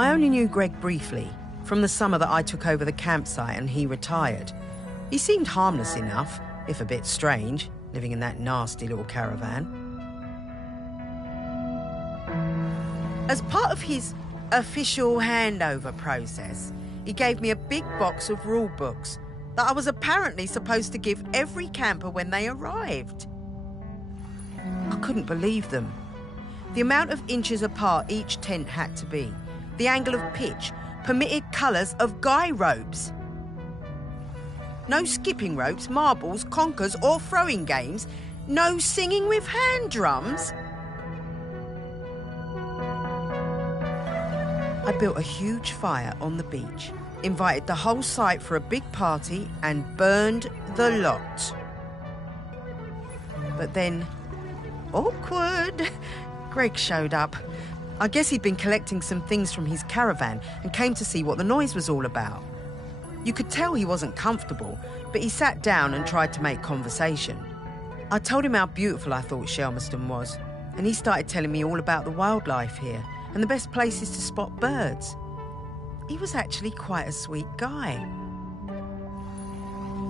I only knew Greg briefly, from the summer that I took over the campsite and he retired. He seemed harmless enough, if a bit strange, living in that nasty little caravan. As part of his official handover process, he gave me a big box of rule books that I was apparently supposed to give every camper when they arrived. I couldn't believe them. The amount of inches apart each tent had to be, the angle of pitch, permitted colours of guy ropes. No skipping ropes, marbles, conkers or throwing games. No singing with hand drums. I built a huge fire on the beach, invited the whole site for a big party and burned the lot. But then, awkward, Greg showed up. I guess he'd been collecting some things from his caravan and came to see what the noise was all about. You could tell he wasn't comfortable, but he sat down and tried to make conversation. I told him how beautiful I thought Shelmerston was, and he started telling me all about the wildlife here and the best places to spot birds. He was actually quite a sweet guy.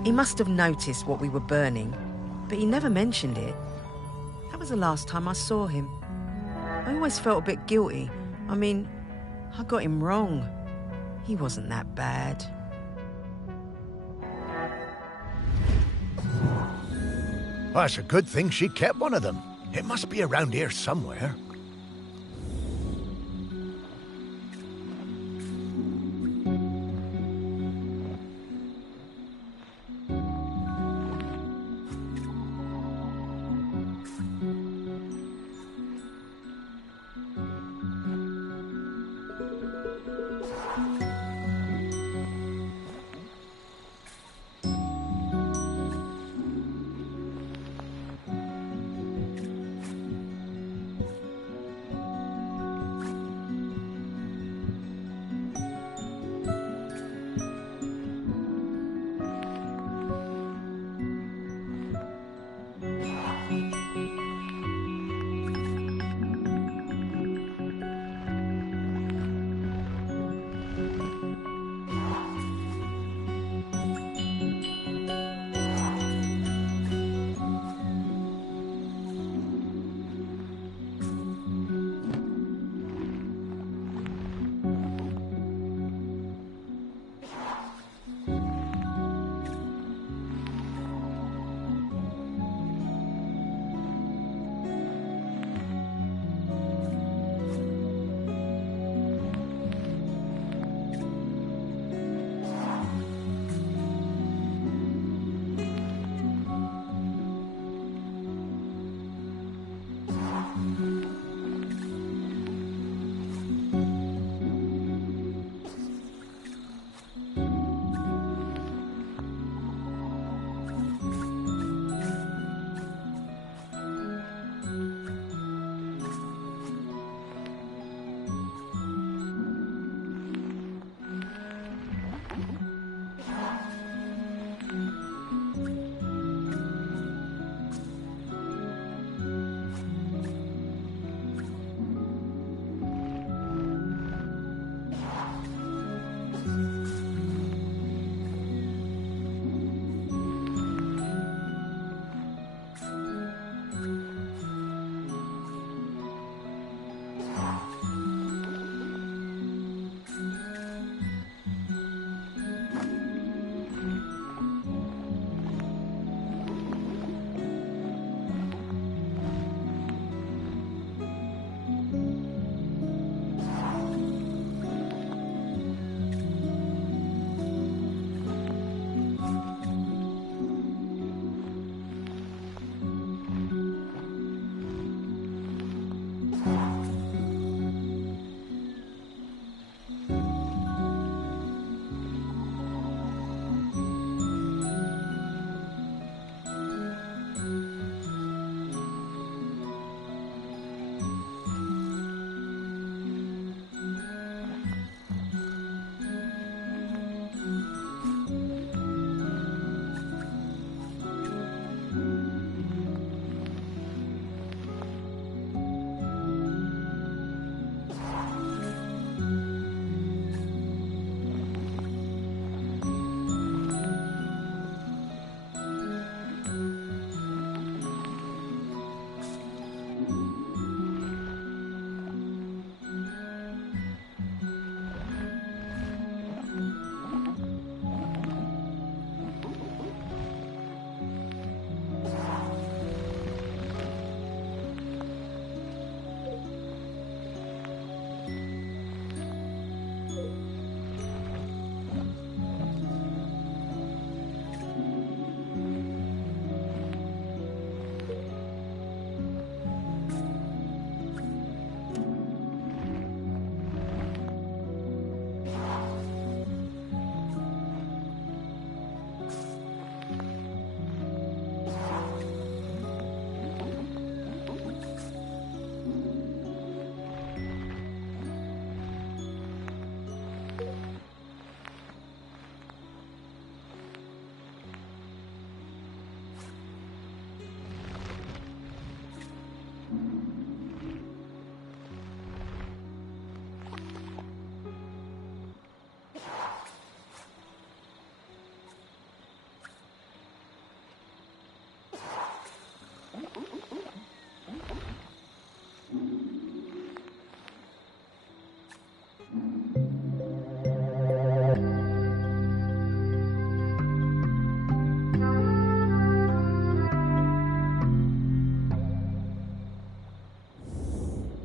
He must have noticed what we were burning, but he never mentioned it. That was the last time I saw him. I always felt a bit guilty. I mean, I got him wrong. He wasn't that bad. Well, it's a good thing she kept one of them. It must be around here somewhere.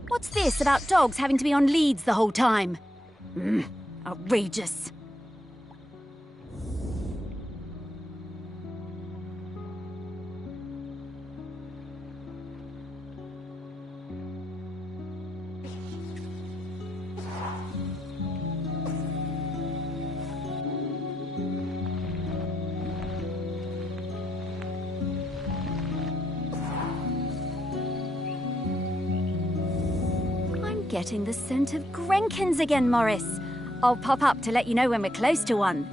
What's this about dogs having to be on leads the whole time? Outrageous. Getting the scent of Grenkins again, Morris. I'll pop up to let you know when we're close to one.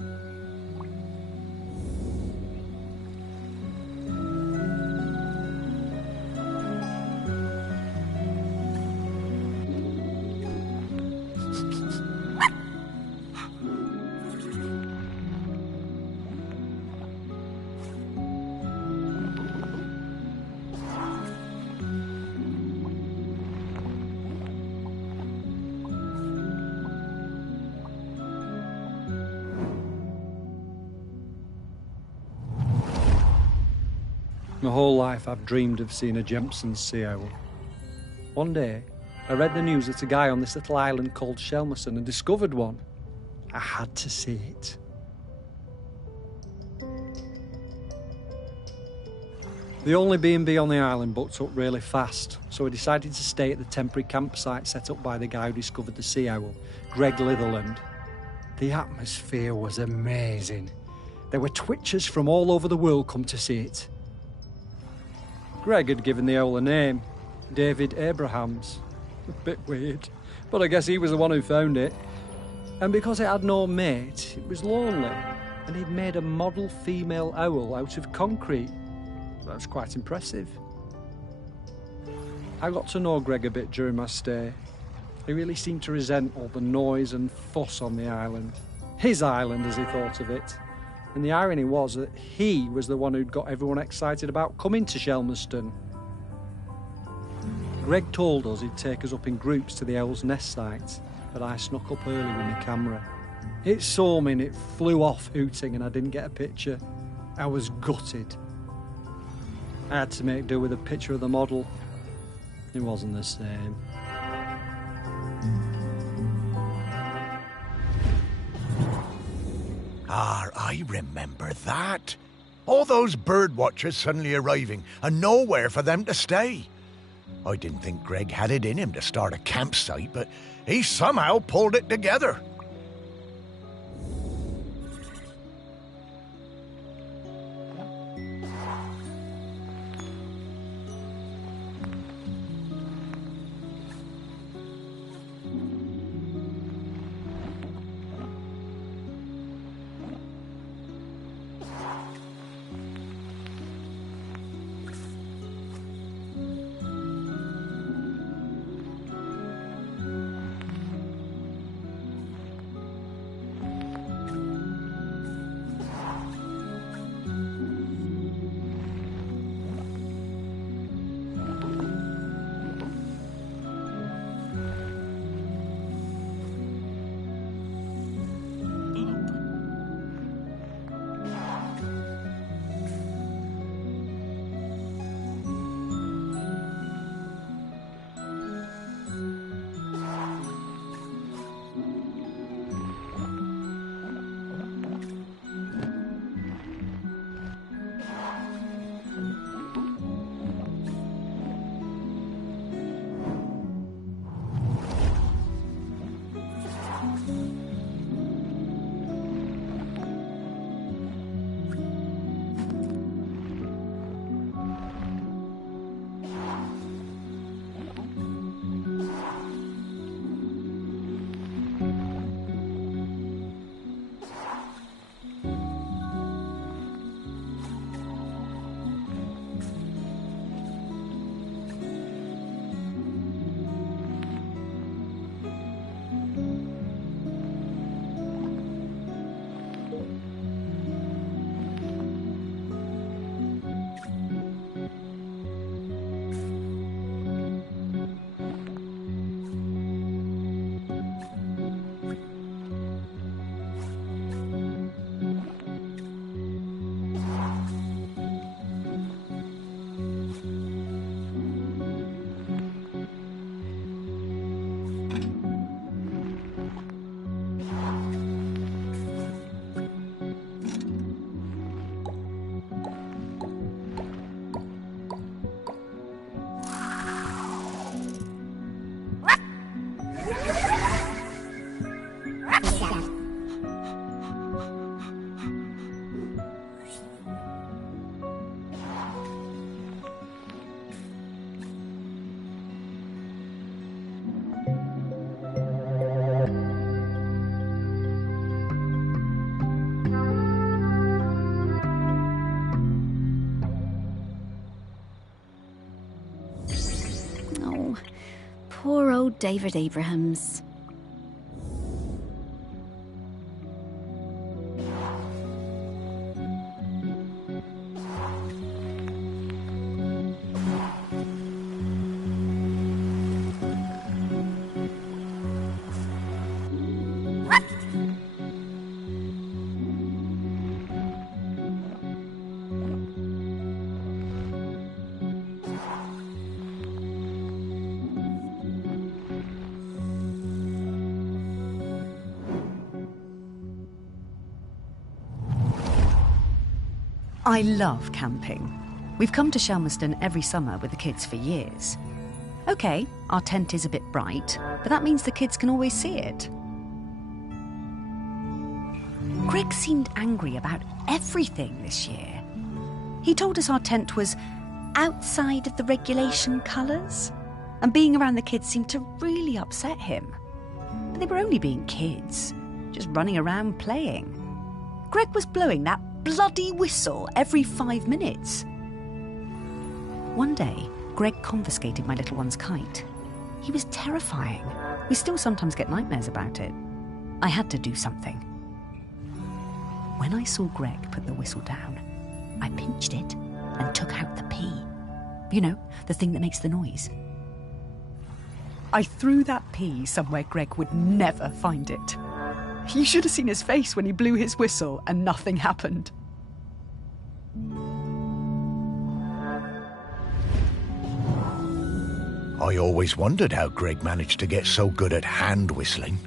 My whole life I've dreamed of seeing a Jempson's sea owl. One day, I read the news that a guy on this little island called Shelmerston had discovered one. I had to see it. The only B&B on the island booked up really fast, so I decided to stay at the temporary campsite set up by the guy who discovered the sea owl, Greg Litherland. The atmosphere was amazing. There were twitchers from all over the world come to see it. Greg had given the owl a name, David Abrahams. A bit weird, but I guess he was the one who found it. And because it had no mate, it was lonely, and he'd made a model female owl out of concrete. That's quite impressive. I got to know Greg a bit during my stay. He really seemed to resent all the noise and fuss on the island. His island, as he thought of it. And the irony was that he was the one who'd got everyone excited about coming to Shelmerston. Greg told us he'd take us up in groups to the owl's nest site, but I snuck up early with my camera. It saw me and it flew off hooting and I didn't get a picture. I was gutted. I had to make do with a picture of the model. It wasn't the same. Ah, I remember that. All those bird watchers suddenly arriving and nowhere for them to stay. I didn't think Greg had it in him to start a campsite, but he somehow pulled it together. David Abrahams. I love camping. We've come to Shelmerston every summer with the kids for years. OK, our tent is a bit bright, but that means the kids can always see it. Greg seemed angry about everything this year. He told us our tent was outside of the regulation colours, and being around the kids seemed to really upset him. But they were only being kids, just running around playing. Greg was blowing that bloody whistle every 5 minutes. One day, Greg confiscated my little one's kite. He was terrifying. We still sometimes get nightmares about it. I had to do something. When I saw Greg put the whistle down, I pinched it and took out the pea. You know, the thing that makes the noise. I threw that pea somewhere Greg would never find it. You should have seen his face when he blew his whistle and nothing happened. I always wondered how Greg managed to get so good at hand whistling.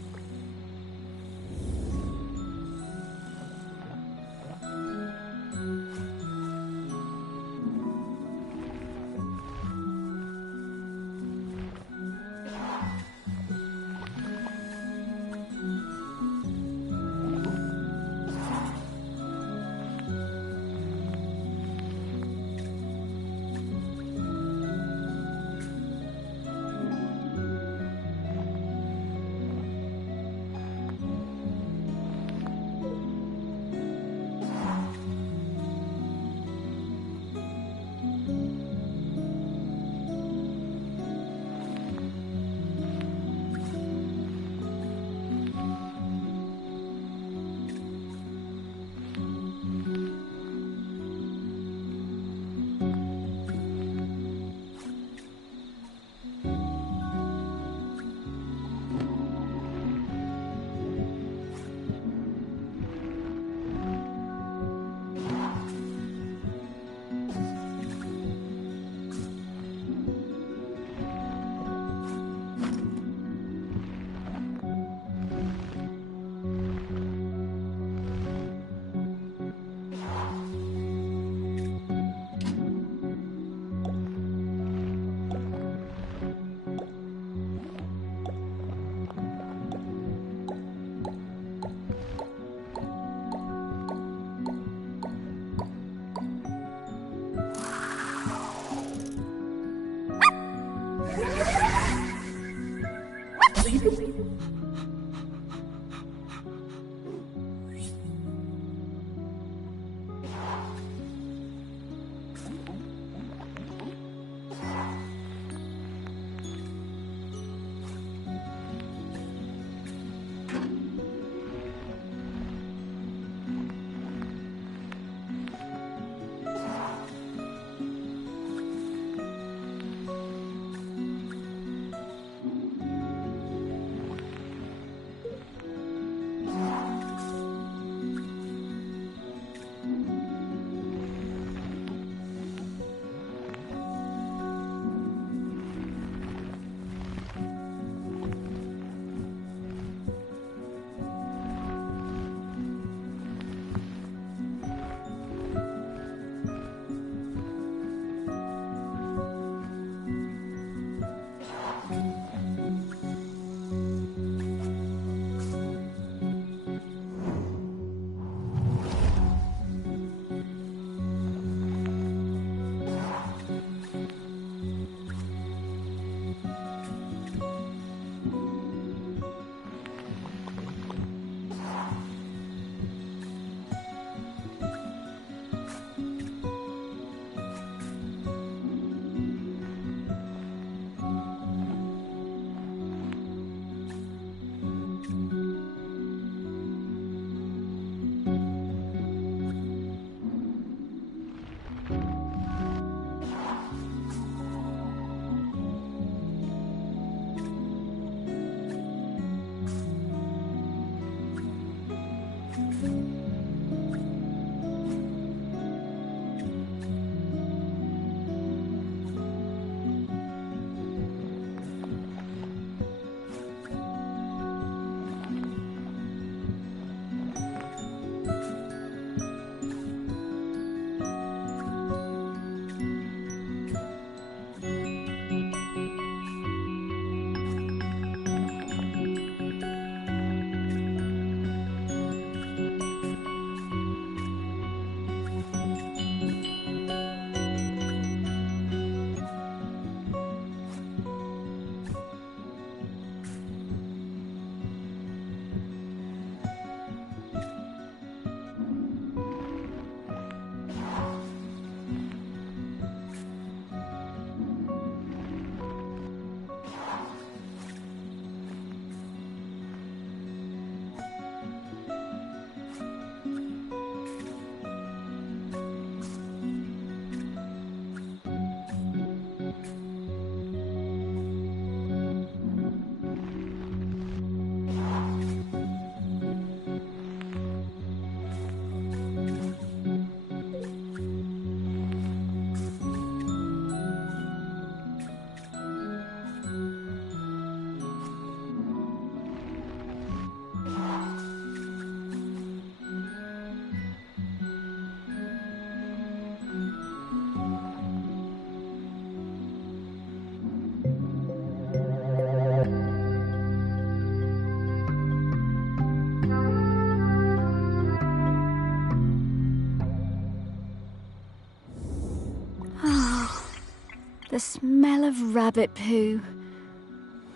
The smell of rabbit poo.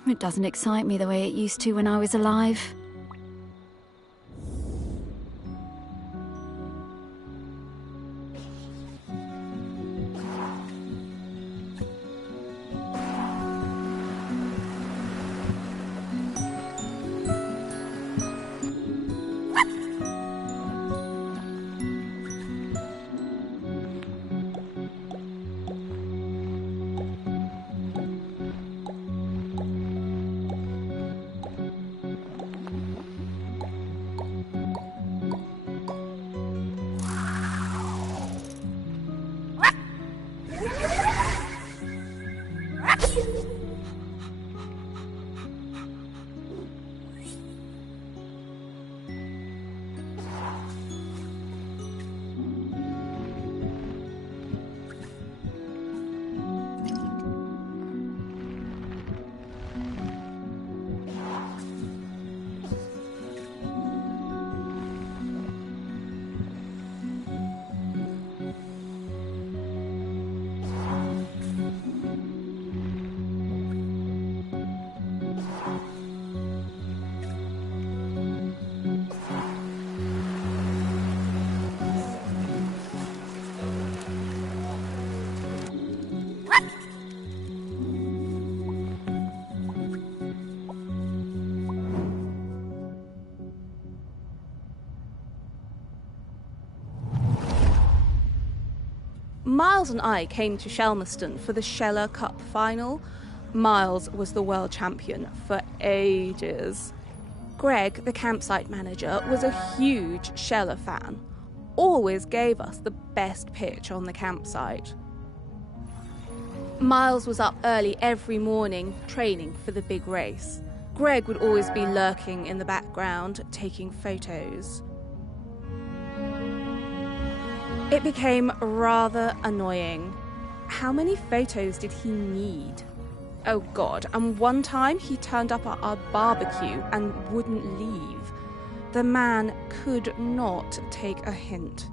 It doesn't excite me the way it used to when I was alive. Miles and I came to Shelmerston for the Sheller Cup final. Miles was the world champion for ages. Greg, the campsite manager, was a huge Sheller fan. Always gave us the best pitch on the campsite. Miles was up early every morning, training for the big race. Greg would always be lurking in the background, taking photos. It became rather annoying. How many photos did he need? Oh God, and one time he turned up at our barbecue and wouldn't leave. The man could not take a hint.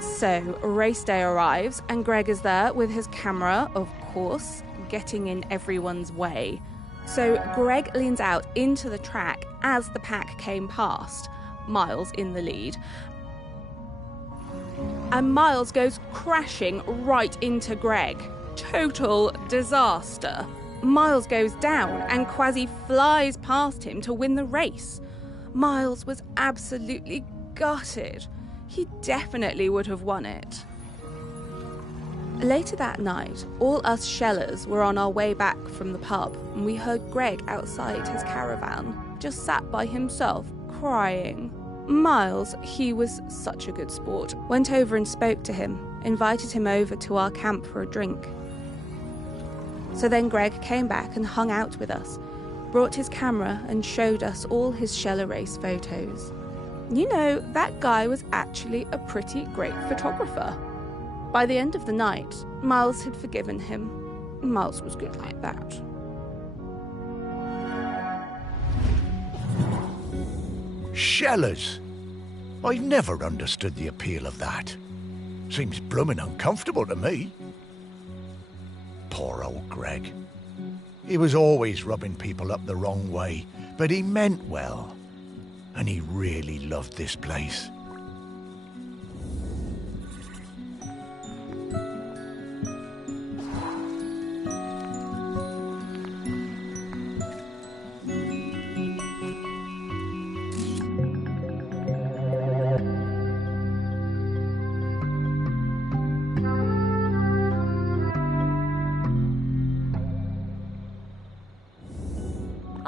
So, race day arrives and Greg is there with his camera, of course, getting in everyone's way. So Greg leans out into the track as the pack came past, Miles in the lead. And Miles goes crashing right into Greg. Total disaster. Miles goes down and Kwasi flies past him to win the race. Miles was absolutely gutted. He definitely would have won it. Later that night, all us Shellers were on our way back from the pub and we heard Greg outside his caravan, just sat by himself, crying. Miles, he was such a good sport, went over and spoke to him, invited him over to our camp for a drink. So then Greg came back and hung out with us, brought his camera and showed us all his Sheller race photos. You know, that guy was actually a pretty great photographer. By the end of the night, Miles had forgiven him. Miles was good like that. Shellers. I've never understood the appeal of that. Seems bloomin' uncomfortable to me. Poor old Greg. He was always rubbing people up the wrong way, but he meant well. And he really loved this place.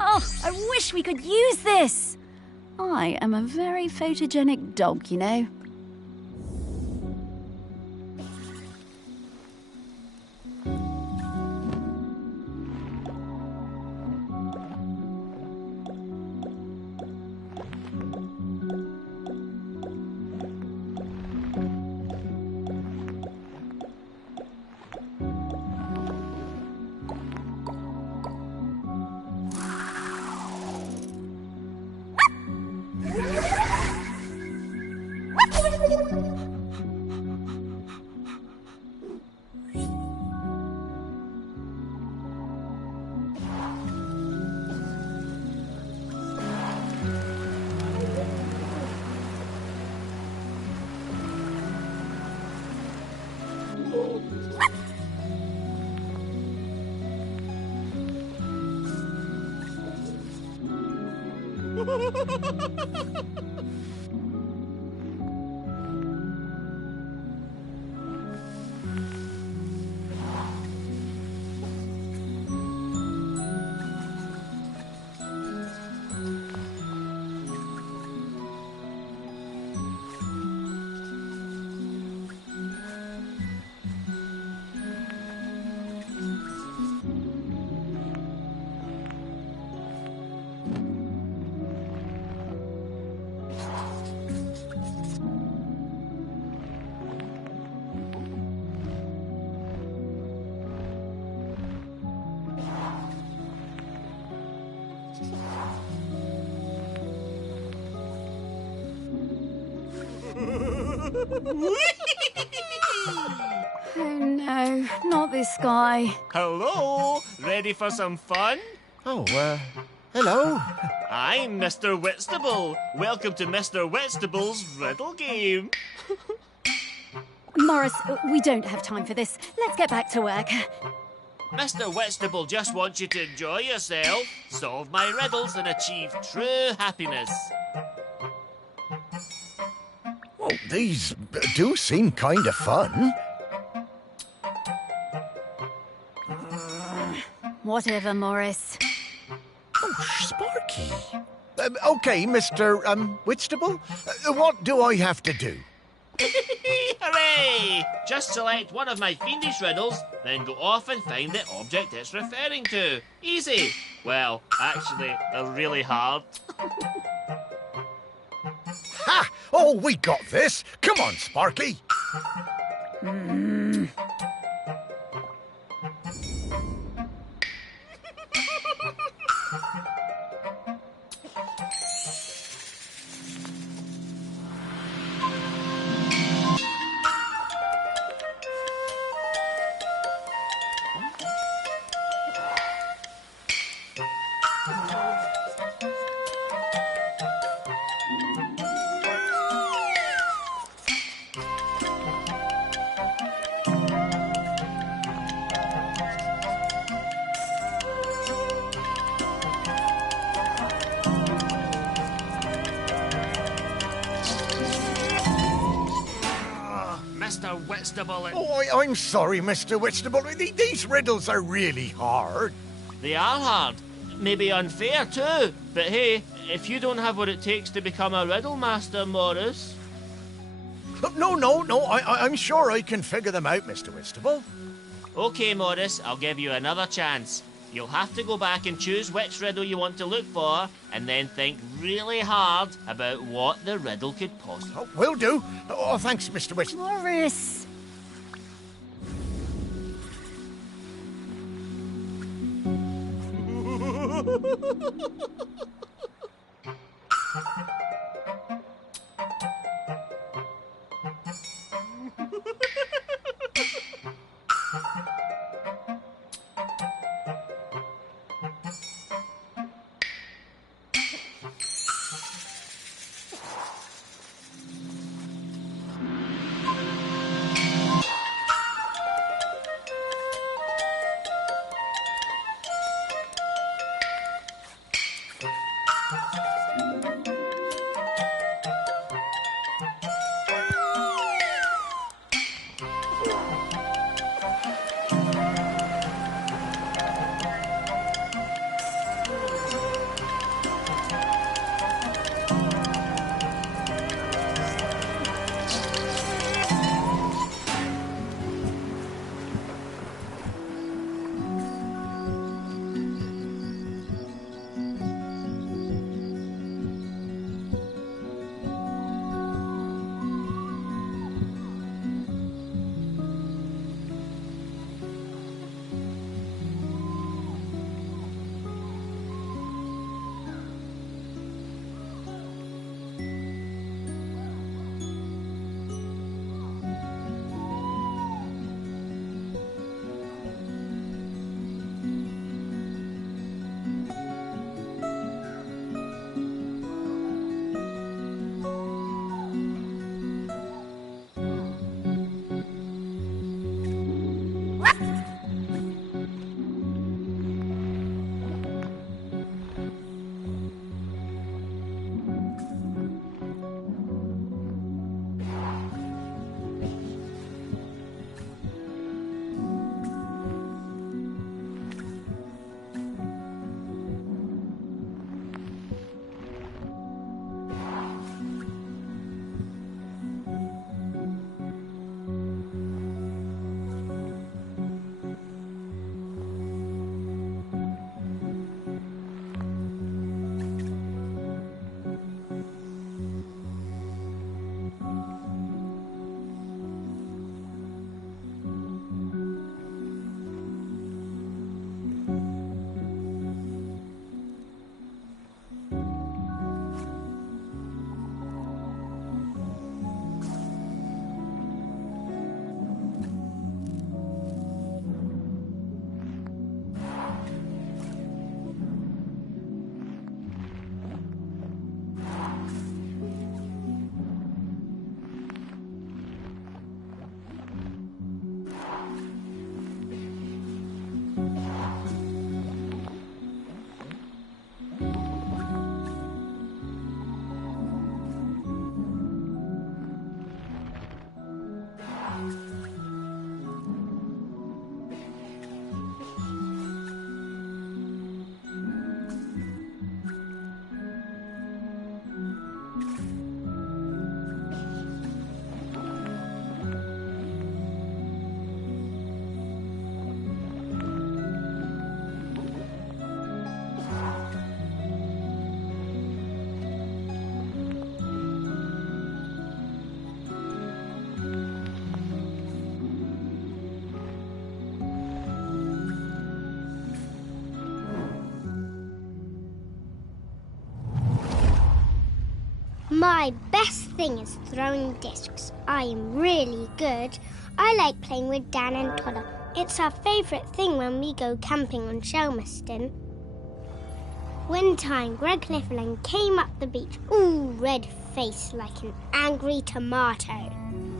Oh, I wish we could use this. I am a very photogenic dog, you know. Oh no, not this guy. Hello, ready for some fun? Oh, hello. I'm Mr. Whitstable. Welcome to Mr. Whitstable's riddle game. Morris, we don't have time for this. Let's get back to work. Mr. Whitstable just wants you to enjoy yourself, solve my riddles and achieve true happiness. Oh, these do seem kind of fun. Whatever, Morris. Oh, Sparky. Okay, Mr. Whitstable, what do I have to do? Hooray! Just select one of my fiendish riddles, then go off and find the object it's referring to. Easy. Well, actually, they're really hard. Ha! Oh, we got this. Come on, Sparky. Mr. Whitstable. Oh, I'm sorry, Mr. Whitstable. These riddles are really hard. They are hard. Maybe unfair too. But hey, if you don't have what it takes to become a riddle master, Morris. No, I'm sure I can figure them out, Mr. Whitstable. OK, Morris, I'll give you another chance. You'll have to go back and choose which riddle you want to look for, and then think really hard about what the riddle could possibly... Oh, will do. Oh, thanks, Mr. Whitstable. Morris! My best thing is throwing discs. I am really good. I like playing with Dan and Toddler. It's our favourite thing when we go camping on Shelmerston. One time, Greg Litherland came up the beach, all red-faced like an angry tomato.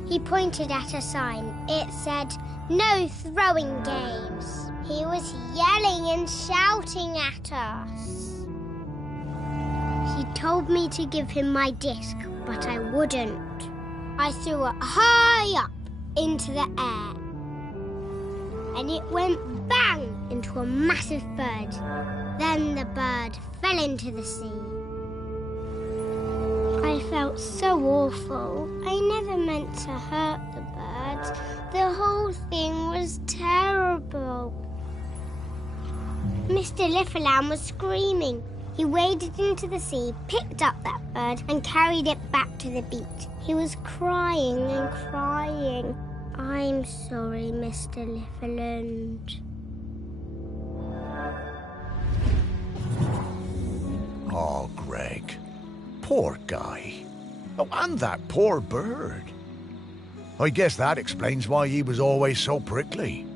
He pointed at a sign. It said, "No throwing games." He was yelling and shouting at us. He told me to give him my disc, but I wouldn't. I threw it high up into the air, and it went bang into a massive bird. Then the bird fell into the sea. I felt so awful. I never meant to hurt the birds. The whole thing was terrible. Mr. Liffeland was screaming. He waded into the sea, picked up that bird and carried it back to the beach. He was crying and crying. I'm sorry, Mr. Liffeland. Oh, Greg. Poor guy. Oh, and that poor bird. I guess that explains why he was always so prickly.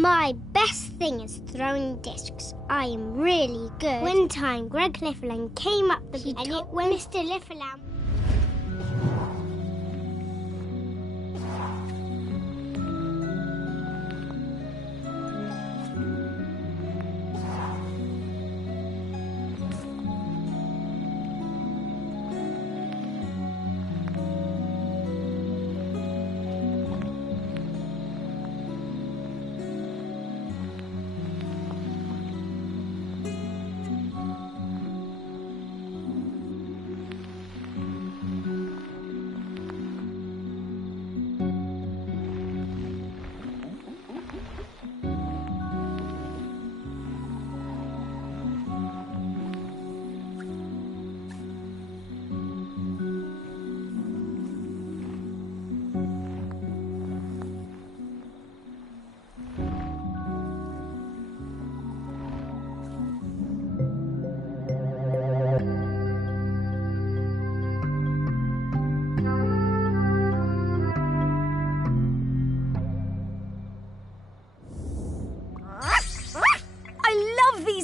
My best thing is throwing discs. I am really good. One time, Greg Litherland came up the beach and it went Mr. Litherland.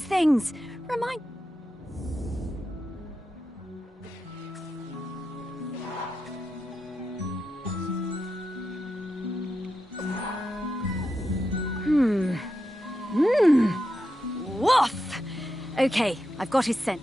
Things remind. Woof. Okay, I've got his scent.